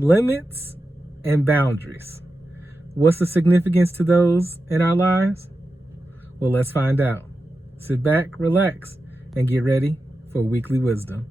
Limits and boundaries. What's the significance to those in our lives? Well, let's find out. Sit back, relax, and get ready for weekly wisdom.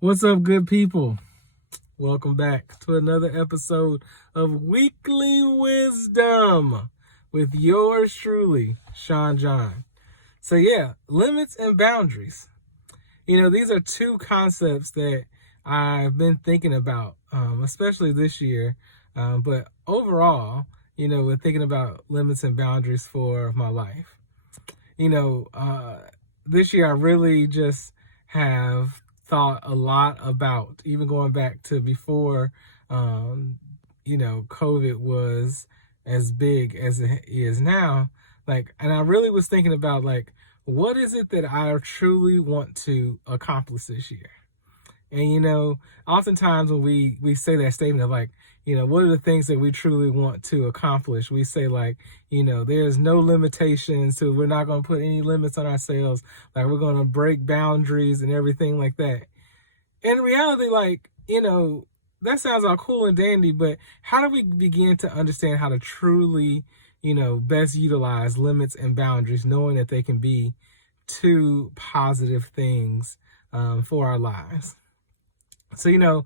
What's up, good people? Welcome back to another episode of Weekly Wisdom with yours truly, Sean John. So yeah, limits and boundaries. These are two concepts that I've been thinking about, especially this year. But overall, we're thinking about limits and boundaries for my life. This year I really just have thought a lot about, even going back to before, COVID was as big as it is now. And I really was thinking about, what is it that I truly want to accomplish this year? And, oftentimes when we say that statement of what are the things that we truly want to accomplish? We say there's no limitations to, we're not going to put any limits on ourselves. We're going to break boundaries and everything like that. In reality, that sounds all cool and dandy, but how do we begin to understand how to truly, best utilize limits and boundaries, knowing that they can be two positive things for our lives? So,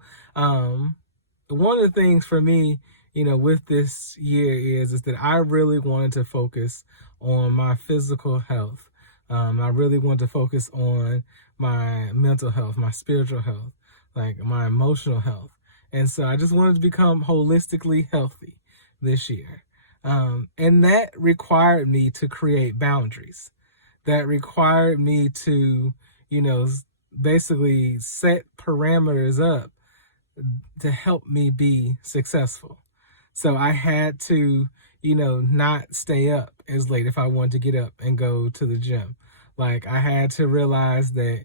one of the things for me, with this year is that I really wanted to focus on my physical health. I really wanted to focus on my mental health, my spiritual health, my emotional health. And so I just wanted to become holistically healthy this year. And that required me to create boundaries. That required me to, basically set parameters up to help me be successful. So I had to, not stay up as late if I wanted to get up and go to the gym. I had to realize that,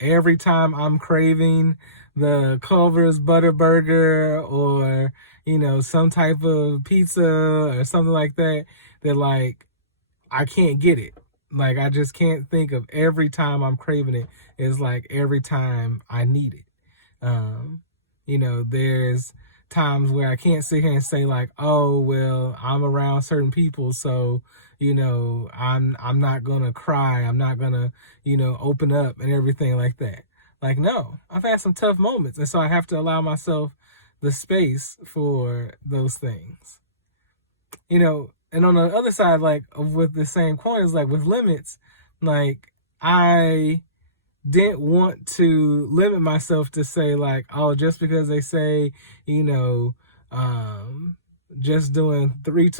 every time I'm craving the Culver's Butter Burger or, some type of pizza or something like that, that I can't get it. I just can't think of every time I'm craving it is every time I need it. There's times where I can't sit here and say oh, well, I'm around certain people, so, I'm not gonna cry. I'm not gonna, open up and everything like that. No, I've had some tough moments. And so I have to allow myself the space for those things, and on the other side, with the same coin, is with limits, I didn't want to limit myself to say oh, just because they say, just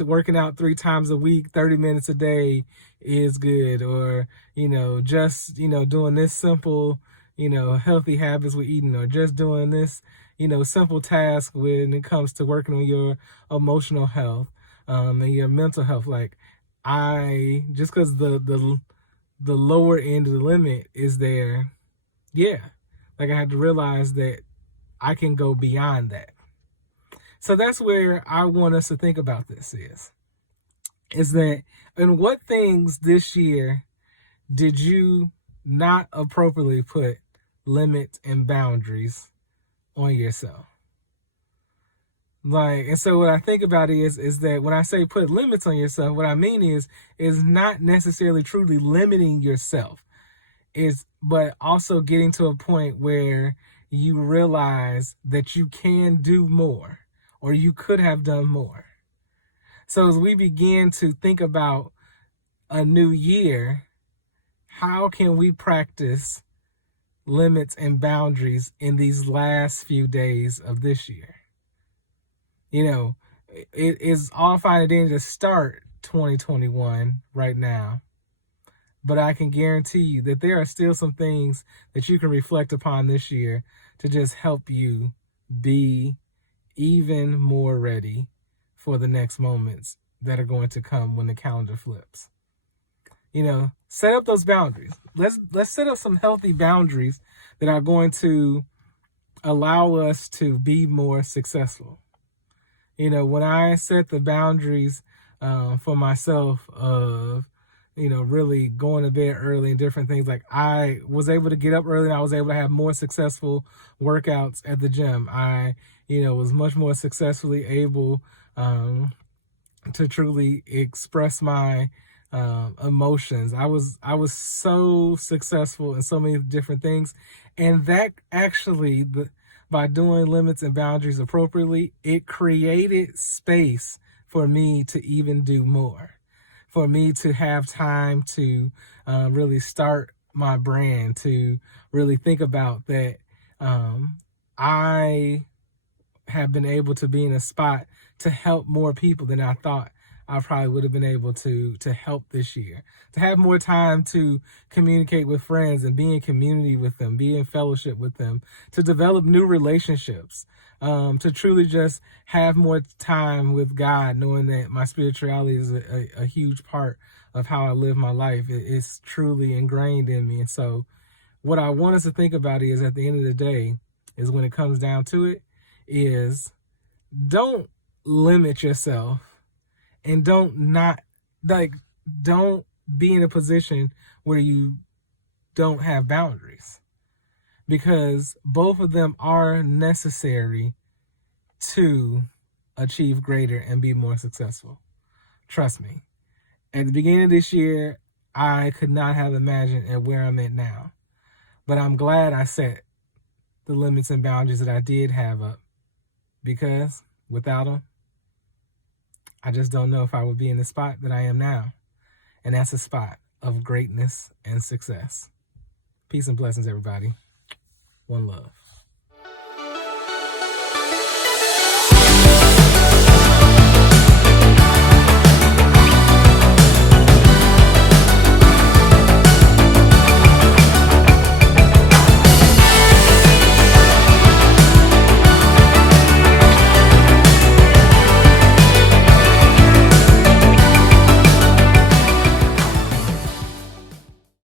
working out 3 times a week, 30 minutes a day is good, or, just, doing this simple, healthy habits with eating, or just doing this, simple task when it comes to working on your emotional health, and your mental health. Just because the lower end of the limit is there, yeah, I had to realize that I can go beyond that. So that's where I want us to think about this is that, and what things this year did you not appropriately put limits and boundaries on yourself? And so what I think about is that when I say put limits on yourself, what I mean is not necessarily truly limiting yourself, but also getting to a point where you realize that you can do more, or you could have done more. So as we begin to think about a new year, how can we practice limits and boundaries in these last few days of this year? You know, it is all fine and dandy to start 2021 right now, but I can guarantee you that there are still some things that you can reflect upon this year to just help you be even more ready for the next moments that are going to come when the calendar flips. You know, set up those boundaries. Let's set up some healthy boundaries that are going to allow us to be more successful. You know, when I set the boundaries for myself of, you know, really going to bed early and different things, like I was able to get up early and I was able to have more successful workouts at the gym. I, you know, was much more successfully able to truly express my emotions. I was so successful in so many different things, and that actually, by doing limits and boundaries appropriately, it created space for me to even do more, for me to have time to really start my brand, to really think about that. I have been able to be in a spot to help more people than I thought I probably would have been able to help this year. To have more time to communicate with friends and be in community with them, be in fellowship with them, to develop new relationships, to truly just have more time with God, knowing that my spirituality is a huge part of how I live my life. It's truly ingrained in me. And so what I want us to think about is, at the end of the day, is when it comes down to it, is don't limit yourself, and don't be in a position where you don't have boundaries, because both of them are necessary to achieve greater and be more successful. Trust me. At the beginning of this year, I could not have imagined at where I'm at now, but I'm glad I set the limits and boundaries that I did have up, because without them, I just don't know if I would be in the spot that I am now. And that's a spot of greatness and success. Peace and blessings, everybody. One love.